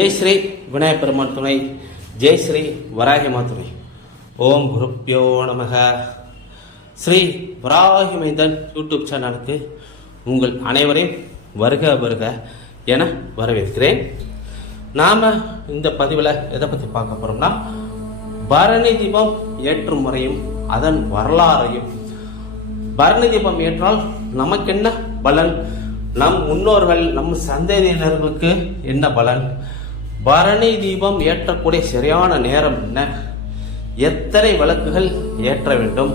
ஜெய் ஸ்ரீ விநாயகப் பெருமான் துணை ஜெய் ஸ்ரீ வராகிமா துணை. ஓம் குருப்பியோ நமக. ஸ்ரீ வராகிமைதன் யூடியூப் சேனலுக்கு உங்கள் அனைவரையும் வருக வருக என வரவேற்கிறேன். நாம் இந்த பதிவில் எதை பற்றி பார்க்க போகிறோம்னா பரணி தீபம் ஏற்றும் முறையும் அதன் வரலாறையும். பரணி தீபம் ஏற்றால் நமக்கு என்ன பலன்? நம் முன்னோர்கள் நம் சந்ததியினர்களுக்கு என்ன பலன்? பரணி தீபம் ஏற்றக்கூடிய சரியான நேரம் என்ன? எத்தனை விளக்குகள் ஏற்ற வேண்டும்?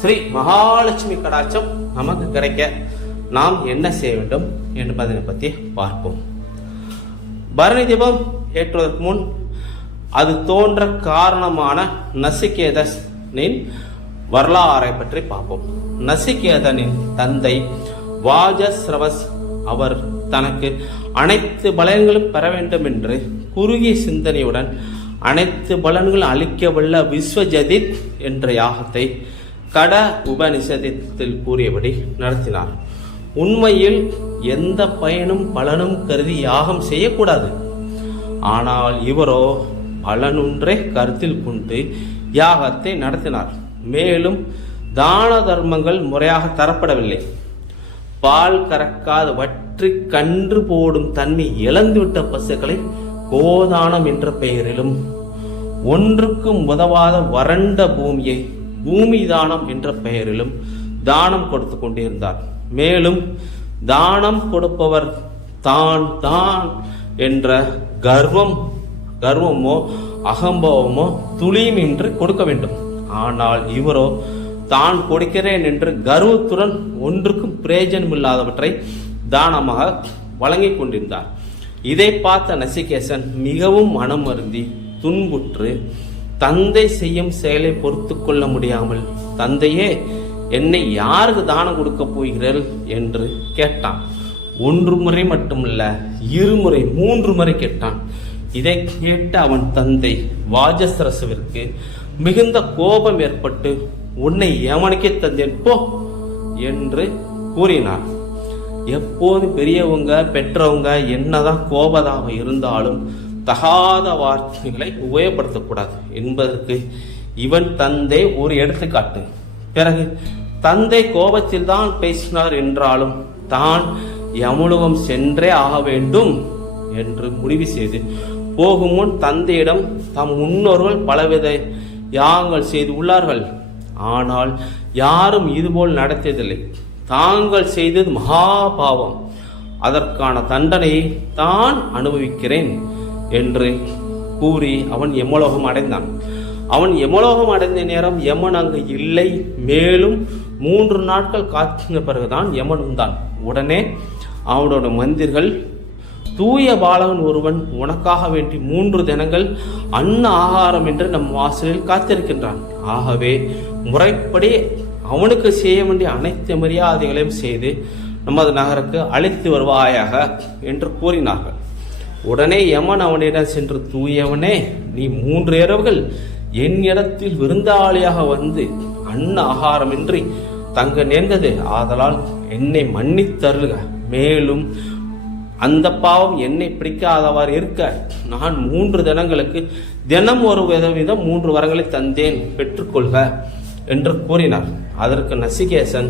ஸ்ரீ மகாலட்சுமி கடாட்சம் நமக்கு கிடைக்க நாம் என்ன செய்ய வேண்டும் என்பதை பற்றி பார்ப்போம். பரணி தீபம் ஏற்றுவதற்கு முன் அது தோன்ற காரணமான நசிகேதனின் வரலாறை பற்றி பார்ப்போம். நசிகேதனின் தந்தை வாஜஸ்ரவஸ் அவர் தனக்கு அனைத்து பலன்களும் பெற வேண்டும் என்று குறுகிய சிந்தனையுடன் அனைத்து பலன்களும் அளிக்கவல்ல விஸ்வஜதித் என்ற யாகத்தை கட உபனிஷதத்தில் கூறியபடி நடத்தினார். உண்மையில் எந்த பயனும் பலனும் கருதி யாகம் செய்யக்கூடாது. ஆனால் இவரோ பலனொன்றே கருத்தில் கொண்டு யாகத்தை நடத்தினார். மேலும் தான தர்மங்கள் முறையாக தரப்படவில்லை. பால் கறக்காத வற்றி கன்று போடும் தன்மை இழந்துவிட்ட பசுக்களை கோதானம் என்ற பெயரிலும் ஒன்றுக்கும் உதவாத வறண்ட பூமியை பூமி தானம் என்ற பெயரிலும் தானம் கொடுத்து கொண்டிருந்தார். மேலும் தானம் கொடுப்பவர் தான் தான் என்ற கர்வம் கர்வமோ அகம்பவமோ துளியும் என்று கொடுக்க வேண்டும். ஆனால் இவரோ தான் கொடுக்கிறேன் என்று கர்வத்துடன் ஒன்றுக்கும் பிரயோஜனம் இல்லாதவற்றை தானமாக வழங்கிக் கொண்டிருந்தார். இதை பார்த்த நசிகேசன் மிகவும் மனம் அருந்தி துன்புற்று தந்தை செய்யும் செயலை பொறுத்து கொள்ள முடியாமல் தந்தையே என்னை யாருக்கு தானம் கொடுக்க போகிறீர்கள்? என்று கேட்டான். ஒன்று முறை மட்டுமல்ல இருமுறை மூன்று முறை கேட்டான். இதை கேட்ட அவன் தந்தை வாஜசரசுவிற்கு மிகுந்த கோபம் ஏற்பட்டு உன்னை எவனுக்கே தந்தேன் போ என்று கூறினார். எப்போது பெரியவங்க பெற்றவங்க என்னதான் கோபதாக இருந்தாலும் தகாத வார்த்தைகளை உபயோகப்படுத்தக்கூடாது என்பதற்கு இவன் தந்தை ஒரு எடுத்துக்காட்டு. பிறகு தந்தை கோபத்தில் தான் பேசினார் என்றாலும் தான் யமுனுகம் சென்றே ஆக வேண்டும் என்று முடிவு செய்து போகும் முன் தந்தையிடம் தம் முன்னோர்கள் பலவித யாகங்கள் செய்து உள்ளார்கள். ஆனால் யாரும் இதுபோல் நடத்தியதில்லை. தாங்கள் செய்தது மகா பாவம். அதற்கான தண்டனையை தான் அனுபவிக்கிறேன் என்று கூறி அவன் எமலோகம் அடைந்தான். அவன் எமலோகம் அடைந்த நேரம் யமன் அங்கு இல்லை. மேலும் மூன்று நாட்கள் காத்தின பிறகுதான் யமன் வந்தான். உடனே அவனோட மந்திர்கள் தூய பாலகன் ஒருவன் உனக்காக வேண்டி மூன்று தினங்கள் அன்ன ஆகாரம் என்று நம் வாசலில் காத்திருக்கின்றான். ஆகவே முறைப்படி அவனுக்கு செய்ய வேண்டிய அனைத்து மரியாதைகளையும் செய்து நமது நகருக்கு அழைத்து வருவாயாக என்று கூறினார்கள். உடனே யமன் அவனிடம் சென்று தூயவனே நீ மூன்று இரவுகள் என் இடத்தில் விருந்தாளியாக வந்து அன்ன ஆகாரமின்றி தங்க நேர்ந்தது. ஆதலால் என்னை மன்னித்தருளுக. மேலும் அந்த பாவம் என்னை பிடிக்காதவாறு இருக்க நான் மூன்று தினங்களுக்கு தினம் ஒரு விதவிதம் மூன்று வரங்களை தந்தேன். பெற்றுக்கொள்க. என்று கூறினார். அதற்கு நசிகேசன்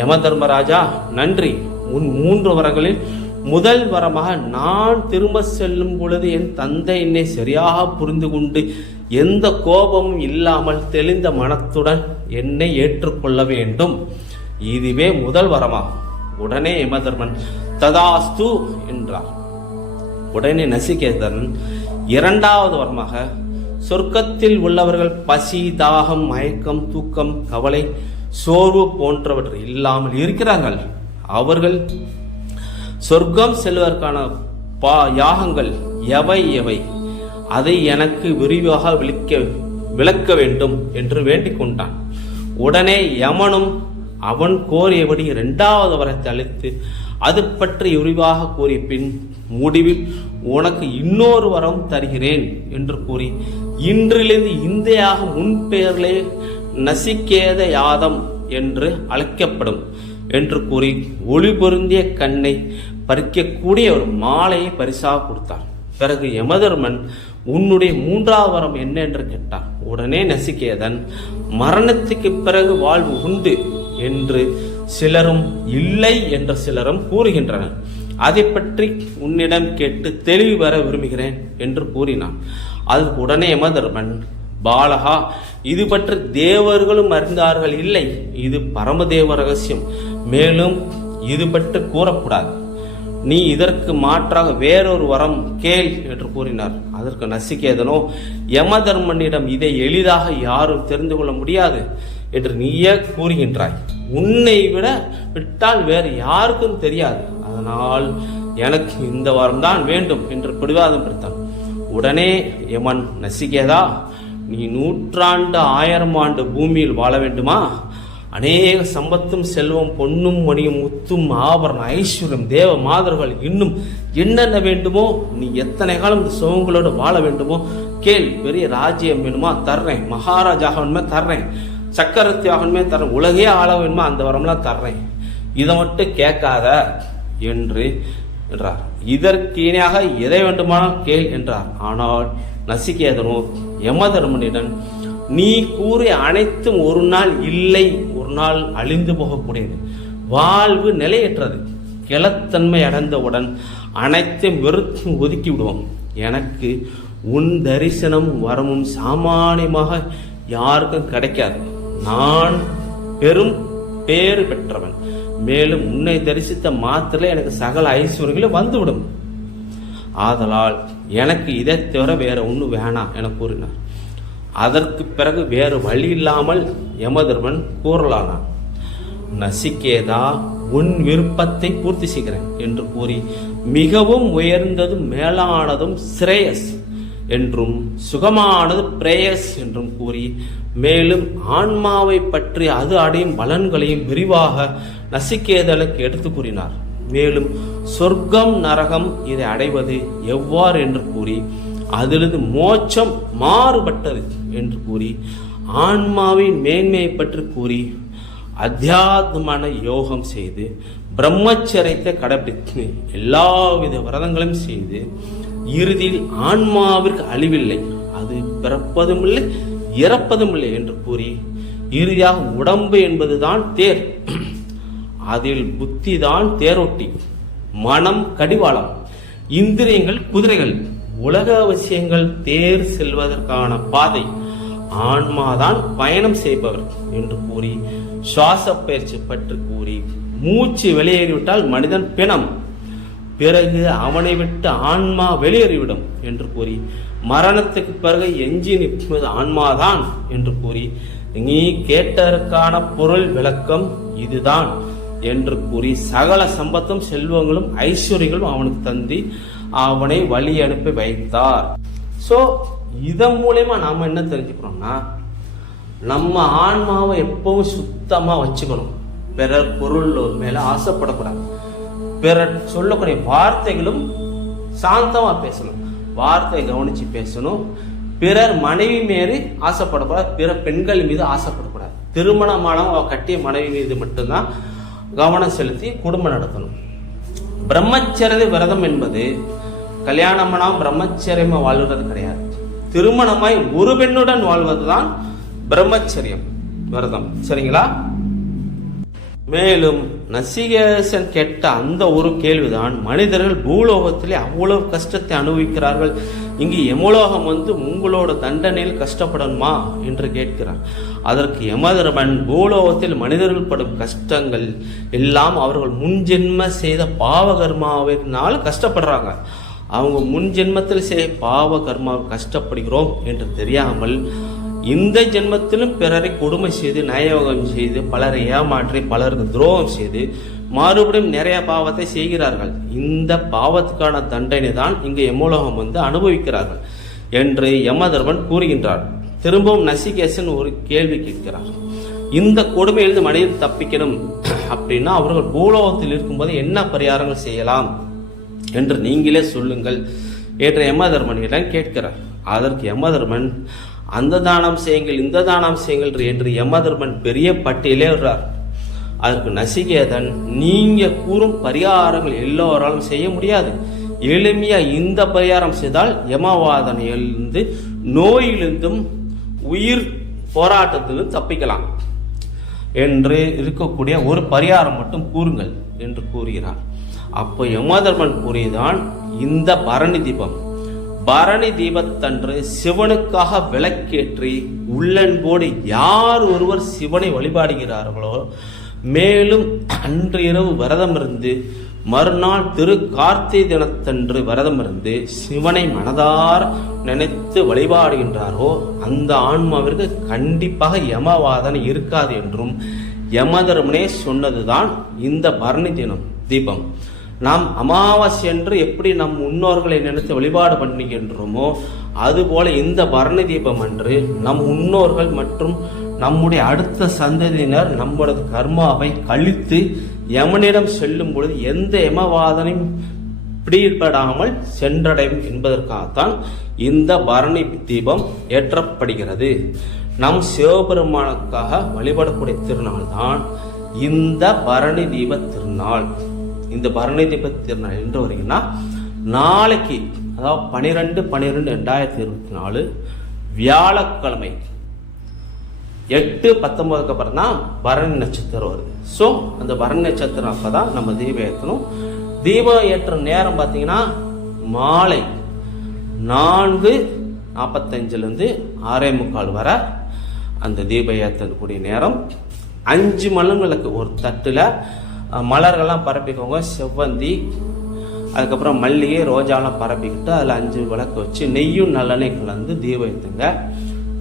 யம தர்மராஜா நன்றி. உன் மூன்று வரங்களில் முதல் வரமாக நான் திரும்ப செல்லும் பொழுது என் தந்தை என்னை சரியாக புரிந்து கொண்டு எந்த கோபமும் இல்லாமல் தெளிந்த மனத்துடன் என்னை ஏற்றுக்கொள்ள வேண்டும். இதுவே முதல் வரமாகும் உடனே யமதர்மன் ததாஸ்து என்றார். உடனே நசிகேதன் இரண்டாவது வரமாக சொர்க்கத்தில் உள்ளவர்கள் பசி தாகம் மயக்கம் தூக்கம் கவலை சோர்வு போன்றவற்றை இல்லாமல் இருக்கிறார்கள். அவர்கள் சொர்க்கம் செல்வதற்கான பா யாகங்கள் எவை எவை? அதை எனக்கு விரிவாக விளக்க விளக்க வேண்டும் என்று வேண்டிக் கொண்டான். உடனே யமனும் அவன் கோரியபடி இரண்டாவது வரத்தை அளித்து அது பற்றி விரிவாக கூறிய பின் முடிவில் உனக்கு இன்னொரு வரம் தருகிறேன் என்று கூறி இன்றிலிருந்து இந்தியாக முன்பெயர்களே நசிக்கேத யாதம் என்று அழைக்கப்படும் என்று கூறி ஒளி பொருந்திய கண்ணை பறிக்கக்கூடிய ஒரு மாலையை பரிசாக கொடுத்தார். பிறகு யமதர்மன் உன்னுடைய மூன்றாவது வரம் என்ன? என்று கேட்டான் உடனே நசிகேதன் மரணத்துக்கு பிறகு வாழ்வு உண்டு என்று சிலரும் இல்லை என்ற சிலரும் கூறுகின்றனர். அதை பற்றி உன்னிடம் கேட்டு தெளிவு பெற விரும்புகிறேன் என்று கூறினான். அதுக்கு உடனே யமதர்மன் பாலகா இது பற்றி தேவர்களும் அறிந்தார்கள் இல்லை. இது பரமதேவ ரகசியம். மேலும் இது பற்றி கூறக்கூடாது. நீ இதற்கு மாற்றாக வேறொரு வரம் கேள் என்று கூறினார். அதற்கு நசிகேதனோ யமதர்மனிடம் இதை எளிதாக யாரும் தெரிந்து கொள்ள முடியாது என்று நீயே கூறுகின்றாய். உன்னை விட விட்டால் வேறு யாருக்கும் தெரியாது. அதனால் எனக்கு இந்த வரம்தான் வேண்டும் என்று பிடிவாதம் பிடித்தான். உடனே யமன் நசிகேதா நீ நூற்றாண்டு ஆயிரம் ஆண்டு பூமியில் வாழ வேண்டுமா? அநேக சம்பத்தும் செல்வம் பொன்னும் மணியும் முத்தும் ஆபரணம் ஐஸ்வர்யம் தேவ மாதர்கள் இன்னும் என்னென்ன வேண்டுமோ நீ எத்தனை காலம் இந்த சுகங்களோடு வாழ வேண்டுமோ கேள் பெரிய ராஜ்யம் வேணுமா? தர்றேன். மகாராஜாக வேணுமே தர்றேன். சக்கரவர்த்தி ஆகணுமே தர்றேன். உலகே ஆள வேணுமா? அந்த வரம்லாம் தர்றேன். இதை மட்டும் கேட்காத என்று என்றார். இதற்கு இணையாக எதை வேண்டுமானால் கேள் என்றார். ஆனால் நசிகேதனோ யமதர்மனிடம் நீ கூறிய அனைத்தும் ஒரு நாள் இல்லை ஒரு நாள் அழிந்து போகக்கூடியது வாழ்வு நிலையற்றது. கிளத்தன்மை அடைந்தவுடன் அனைத்தையும் வெறுத்து ஒதுக்கி விடுவோம். எனக்கு உன் தரிசனம் வரமும் சாமானியமாக யாருக்கும் கிடைக்காது. நான் பெரும் பேறு பெற்றவன். மேலும் உன்னை தரிசித்த மாத்திரையில் எனக்கு சகல ஐஸ்வர்யங்களும் வந்துவிடும். ஆதலால் எனக்கு இதை தவிர வேற ஒன்றும் வேணாம் என கூறினார். அதற்கு பிறகு வேறு வழி இல்லாமல் யமதர்மன் கூறலானான். நசிக்கேதா உன் விருப்பத்தை பூர்த்தி செய்கிறேன் என்று கூறி மிகவும் உயர்ந்ததும் மேலானதும் ஸ்ரேயஸ் என்றும் சுகமானது பிரேயஸ் என்றும் கூறி மேலும் ஆன்மாவை பற்றி அது அடையும் பலன்களையும் விரிவாக நசிக்கேதலுக்கு எடுத்து கூறினார். மேலும் சொர்க்கம் நரகம் இதை அடைவது எவ்வாறு என்று கூறி அதிலிருந்து மோட்சம் மாறுபட்டது என்று கூறி ஆன்மாவின் மேன்மையை பற்றி கூறி அத்தியாத்மான யோகம் செய்து பிரம்மச்சரியத்தை கடைபிடித்து எல்லாவித விரதங்களையும் செய்து இறுதியில் ஆன்மாவிற்கு அழிவில்லை. அது பிறப்பதும் இல்லை இறப்பதும் இல்லை என்று கூறி இறுதியாக உடம்பு என்பதுதான் தேர். அதில் புத்தி தான் தேரோட்டி மனம் கடிவாளம் இந்திரியங்கள் குதிரைகள். உலக அவசியங்கள் தேர் செல்வதற்கான பாதை. ஆன்மாதான் பயணம் செய்பவர் என்று கூறி சுவாச பயிற்சி பற்றி கூறி மூச்சு வெளியேறிவிட்டால் மனிதன் பிணம். பிறகு அவனை விட்டு ஆன்மா வெளியேறிவிடும் என்று கூறி மரணத்துக்கு பிறகு எஞ்சி நிற்பது ஆன்மாதான் என்று கூறி நீ கேட்டதற்கான பொருள் விளக்கம் இதுதான் என்று கூறி சகல சம்பத்தும் செல்வங்களும் ஐஸ்வர்யங்களும் அவனுக்கு தந்தி அவனை வழி அனுப்பி வைத்தார். ஸோ இதன் மூலயமா நாம் என்ன தெரிஞ்சுக்கிறோம்னா நம்ம ஆன்மாவை எப்பவும் சுத்தமாக வச்சுக்கணும். பிறர் பொருள் மேலே ஆசைப்படக்கூடாது. பிறர் சொல்லக்கூடிய வார்த்தைகளும் சாந்தமாக பேசணும். வார்த்தையை கவனித்து பேசணும். பிறர் மனைவி மீது ஆசைப்படக்கூடாது பிற பெண்கள் மீது ஆசைப்படக்கூடாது. திருமணமானவங்க கட்டிய மனைவி மீது மட்டும்தான் கவனம் செலுத்தி குடும்பம் நடத்தணும். பிரம்மச்சரிய விரதம் என்பது கல்யாணம்னா பிரம்மச்சரியமாக வாழ்வது கிடையாது. திருமணமாய் ஒரு பெண்ணுடன் வாழ்வது தான் பிரம்மச்சரியம் விரதம். சரிங்களா? மேலும் நசிகேசன் கேட்ட அந்த ஒரு கேள்விதான் மனிதர்கள் பூலோகத்திலே அவ்வளவு கஷ்டத்தை அனுபவிக்கிறார்கள். இங்கு எமலோகம் வந்து உங்களோட தண்டனையில் கஷ்டப்படணுமா என்று கேட்கிறார். அதற்கு யமதர்மன் பூலோகத்தில் மனிதர்கள் படும் கஷ்டங்கள் எல்லாம் அவர்கள் முன்ஜென்ம செய்த பாவகர்மாவினால் கஷ்டப்படுறாங்க. அவங்க முன் ஜென்மத்தில் செய்ய பாவ கர்மா கஷ்டப்படுகிறோம் என்று தெரியாமல் இந்த ஜென்மத்திலும் பிறரை கொடுமை செய்து நயயோகம் செய்து பலரை ஏமாற்றி பலருக்கு துரோகம் செய்து மறுபடியும் நிறைய பாவத்தை செய்கிறார்கள். இந்த பாவத்துக்கான தண்டனை தான் இங்கு எமோலோகம் வந்து அனுபவிக்கிறார்கள் என்று யமதர்மன் கூறுகின்றார். திரும்பவும் நசிகேசன் ஒரு கேள்வி கேட்கிறார். இந்த கொடுமையிலிருந்து மனிதன் தப்பிக்கணும் அப்படின்னா அவர்கள் பூலோகத்தில் இருக்கும்போது என்ன பரிகாரங்கள் செய்யலாம் என்று நீங்களே சொல்லுங்கள் என்று யமதர்மனிடம் கேட்கிறார். அதற்கு யமதர்மன் அந்த தானம் செய்யுங்கள் இந்த தானம் செய்யுங்கள் என்று யமதர்மன் பெரிய பட்டியலே வர்றார் அதற்கு நசிகேதன் நீங்க கூறும் பரிகாரங்கள் எல்லோராலும் செய்ய முடியாது. எளிமையா இந்த பரிகாரம் செய்தால் யமவாதனையிலிருந்து நோயிலிருந்தும் உயிர் போராட்டத்திலும் தப்பிக்கலாம் என்று இருக்கக்கூடிய ஒரு பரிகாரம் மட்டும் கூறுங்கள் என்று கூறுகிறார். அப்போ யமதர்மன் கூறியதான் இந்த பரணி தீபம் பரணி தீபத்தன்று சிவனுக்காக விளக்கேற்றி உள்ளன்போடு யார் ஒருவர் சிவனை வழிபாடுகிறார்களோ மேலும் அன்று இரவு விரதம் இருந்து மறுநாள் திரு கார்த்திகை தினத்தன்று விரதம் இருந்து சிவனை மனதார் நினைத்து வழிபாடுகின்றாரோ அந்த ஆன்மாவிற்கு கண்டிப்பாக யமவாதனை இருக்காது என்றும் யமதர்மனே சொன்னதுதான் இந்த பரணி தினம் தீபம். நாம் அமாவாசை என்று எப்படி நம் முன்னோர்களை நினைத்து வழிபாடு பண்ணுகின்றோமோ அதுபோல இந்த பரணி தீபம் அன்று நம் முன்னோர்கள் மற்றும் நம்முடைய அடுத்த சந்ததியினர் நம்முடைய கர்மாவை கழித்து யமனிடம் செல்லும் பொழுது எந்த யமவாதனையும் பிடிபடாமல் சென்றடையும் என்பதற்காகத்தான் இந்த பரணி தீபம் ஏற்றப்படுகிறது. நம் சிவபெருமானுக்காக வழிபடக்கூடிய திருநாள் தான் இந்த பரணி தீப திருநாள். இந்த பரணி தீப திருநாள் என்று வருகிறீங்கன்னா நாளைக்கு அதாவது பனிரெண்டு பனிரெண்டு ரெண்டாயிரத்தி இருபத்தி நாலு வியாழக்கிழமை எட்டு பத்தொன்பதுக்கு அப்புறம் தான் பரணி நட்சத்திரம் வருது. ஸோ அந்த பரணி நட்சத்திரம் அப்போ தான் நம்ம தீபம் ஏற்றணும். தீபம் ஏற்ற நேரம் பார்த்தீங்கன்னா மாலை நான்கு நாற்பத்தஞ்சிலேருந்து ஆறே முக்கால் வர அந்த தீபம் ஏற்றக்கூடிய நேரம். அஞ்சு மலங்களுக்கு ஒரு தட்டில் மலர்கள்லாம் பரப்பிக்கோங்க. செவ்வந்தி அதுக்கப்புறம் மல்லிகை ரோஜாலாம் பரப்பிக்கிட்டு அதில் அஞ்சு விளக்கு வச்சு நெய்யும் நல்லெண்ணெய் கலந்து தீபம் ஏற்றுங்க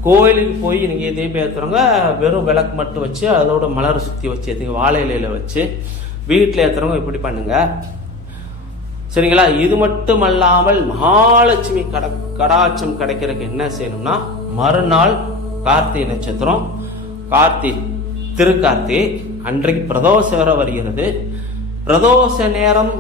கோயிலுக்கு போய் நீங்கள் தீபம் ஏற்றுறவங்க வெறும் விளக்கு மட்டும் வச்சு அதோட மலர் சுற்றி வச்சு ஏற்றுங்க வாழை இலையில வச்சு வீட்டில் ஏற்றுறவங்க இப்படி பண்ணுங்க. சரிங்களா? இது மட்டும் அல்லாமல் மகாலட்சுமி கட கடாட்சம் கிடைக்கிறதுக்கு என்ன செய்யணும்னா மறுநாள் கார்த்திகை நட்சத்திரம் கார்த்திகை திருக்கார்த்திகை அன்றைக்கு பிரதோஷ வர வருகிறது. பிரதோஷ நேரம்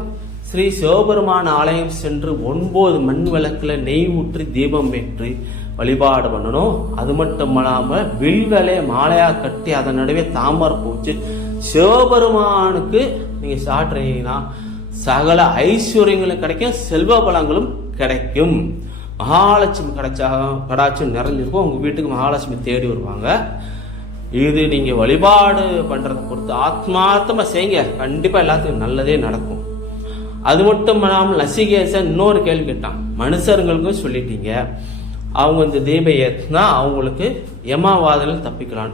ஸ்ரீ சிவபெருமான் ஆலயம் சென்று ஒன்பது மண் விளக்குல நெய் ஊற்றி தீபம் ஏற்றி வழிபாடு பண்ணணும். அது மட்டும் இல்லாமல் வில்வலை மாலையாக கட்டி அதன் நடுவே தாமரை பூச்சு சிவபெருமானுக்கு நீங்கள் சாட்டுறீங்கன்னா சகல ஐஸ்வர்யங்களும் கிடைக்கும் செல்வ பலங்களும் கிடைக்கும். மகாலட்சுமி கிடைச்சா கடாச்சும் நிறைஞ்சிருக்கும். உங்கள் வீட்டுக்கு மகாலட்சுமி தேடி வருவாங்க. இது நீங்க வழிபாடு பண்றதை பொறுத்து ஆத்மார்த்தமா செய்யுங்க. கண்டிப்பா எல்லாத்துக்கும் நல்லதே நடக்கும். அது மட்டும் இல்லாமல் நசிகேசன் இன்னொரு கேள்வி கேட்டான். மனுஷர்களுக்கும் சொல்லிட்டீங்க. அவங்க இந்த தீபம் ஏற்றுனா அவங்களுக்கு எமாவாதல் தப்பிக்கலாம்.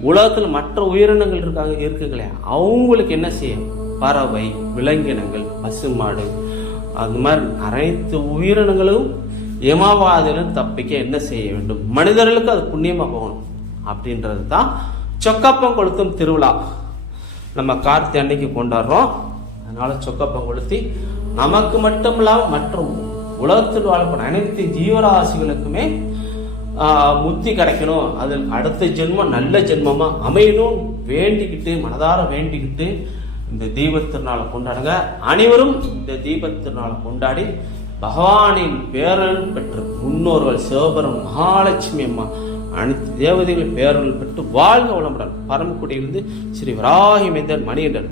உலகத்தில் மற்ற உயிரினங்கள் இருக்காங்க இருக்குங்களே அவங்களுக்கு என்ன செய்யும்? பறவை விலங்கினங்கள் பசுமாடு அது மாதிரி அனைத்து உயிரினங்களும் எமாவாதலும் தப்பிக்க என்ன செய்ய வேண்டும்? மனிதர்களுக்கு அது புண்ணியமா போகணும். அப்படின்றது தான் சொக்கப்பம் கொளுத்தும் திருவிழா. நம்ம கார்த்தி அன்னைக்கு கொண்டாடுறோம். அதனால சொக்கப்பம் கொளுத்தி நமக்கு மட்டும் இல்லாமல் மற்றும் உலகத்தில் வாழப்படும் அனைத்து ஜீவராசிகளுக்குமே முத்தி கிடைக்கணும். அதில் அடுத்த ஜென்மம் நல்ல ஜென்மமா அமையணும் வேண்டிக்கிட்டு மனதார வேண்டிக்கிட்டு இந்த தீபத் திருநாளை கொண்டாடுங்க. அனைவரும் இந்த தீபத் திருநாளை கொண்டாடி பகவானின் பேரல் பெற்ற முன்னோர்கள் சிவபெரும் மகாலட்சுமி அம்மா அனைத்து தேவதைகளின் பேரல் பெற்று வாழ்க வளமுடன். பரமக்குடியிலிருந்து ஸ்ரீ வராகி மைந்தன் மணிகண்டன்.